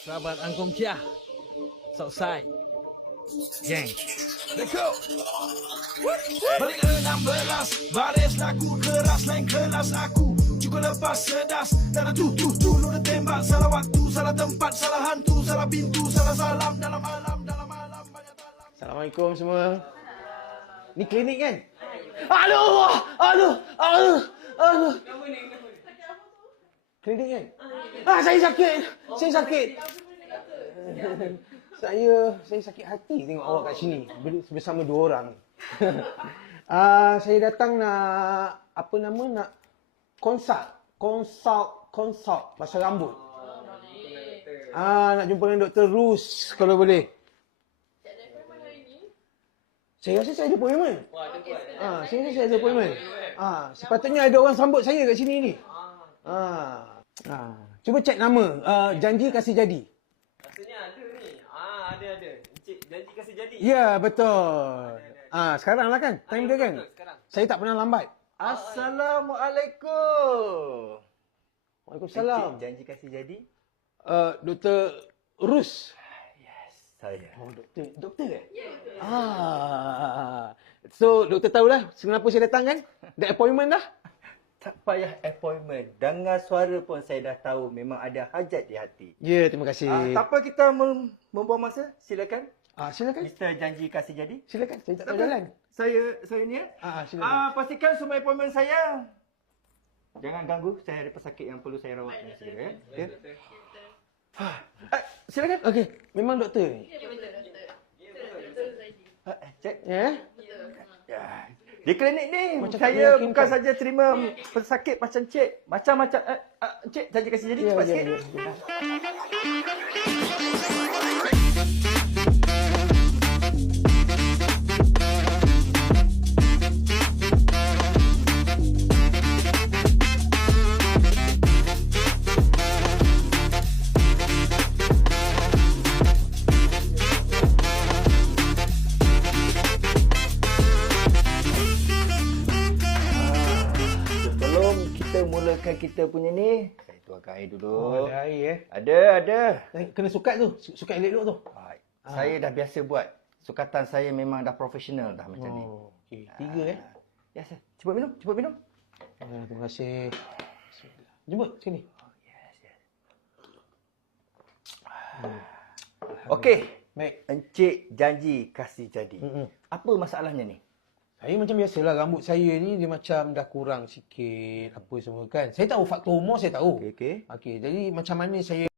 Sahabat Angkong Kia, Southside Gang, let's go. Balik ke 16, baris laku keras lain kelas aku. Juga lepas sedas, tak ada tu lu dah tembak. Salah waktu, salah tempat, salah hantu, salah pintu, salah salam. Dalam malam banyak talam. Assalamualaikum semua. Ni klinik kan? Aduh. Klinik kan? Saya sakit. Saya sakit hati tengok awak kat sini bersama dua orang. Saya datang nak nak consult pasal rambut. Nak jumpa dengan Dr. Rus kalau boleh. Saya rasa saya ada appointment. Saya rasa saya ada appointment. Sepatutnya ada orang sambut saya kat sini ni. Cuba cek nama. Janji kasih jadi. Rasanya ada ni. Ada. Encik janji kasih jadi. Ya, betul. Sekarang lah kan? Time dia kan? Betul, sekarang. Saya tak pernah lambat. Assalamualaikum. Waalaikumsalam. Encik janji kasih jadi. Dr. Rus. Yes, saya. Oh, doktor ke? Ya, betul. So, doktor tahulah kenapa saya datang kan? Dah appointment dah? Tak payah appointment. Dengar suara pun saya dah tahu memang ada hajat di hati. Ya, terima kasih. Tak apa kita membuang masa. Silakan. Silakan. Mister janji kasih jadi. Silakan. Saya tak tahu jalan. Saya ni ya. Silakan. Pastikan semua appointment saya. Jangan ganggu. Saya ada pesakit yang perlu saya rawat. Ya. Silakan. Okey, memang doktor ni. Ya, betul, doktor. Betul, Zaidi. Cek. Ya? Ya. Di klinik ni Macam tak saya meyakinkan. bukan saja terima pesakit macam cik, macam-macam cik janji kasih jadi cepat sikit. Sebelum kita mulakan kita punya ni, saya tuangkan air dulu. Ada air Ada. Kena sukat tu. Sukat elok tu. Saya dah biasa buat. Sukatan saya memang dah profesional dah macam ni. Okey, 3 Ya, saya. Cuba minum. Terima kasih. Jemput sini. Yes. Okey. Baik. Encik janji kasih jadi. Apa masalahnya ni? Saya macam biasalah, rambut saya ni dia macam dah kurang sikit apa semua kan. Saya tahu faktor umur, saya tahu. Okey. Okey, jadi macam mana saya